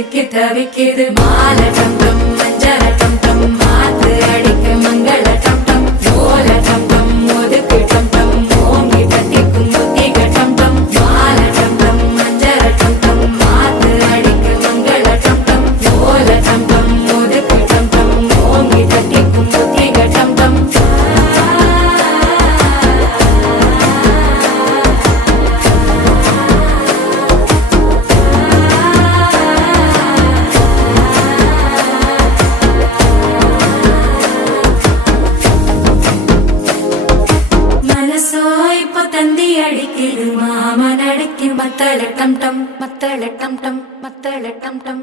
சிக்கி தவிக்கிது மாலை டம் டம் மஞ்சள டம் டம் மாத்து அடிக்க மங்கள டம் டம் ஓல டம் டம் ஒதுக்கு டம் டம் ஓங்கி தட்டிக்கும் புத்திக டம் டம் மாலை டம் டம் மஞ்சள டம் டம் மாத்து அடிக்க மங்கள டம் டம் ஓல டம் டம் ஒதுக்கு டம் டம் ஓங்கி தட்டிக்கும் புத்திக டம் டம் தந்தி அடிக்கிது மாமன் அடிக்கி மத்தள டம் டம் மத்தள டம் டம் மத்தள டம் டம்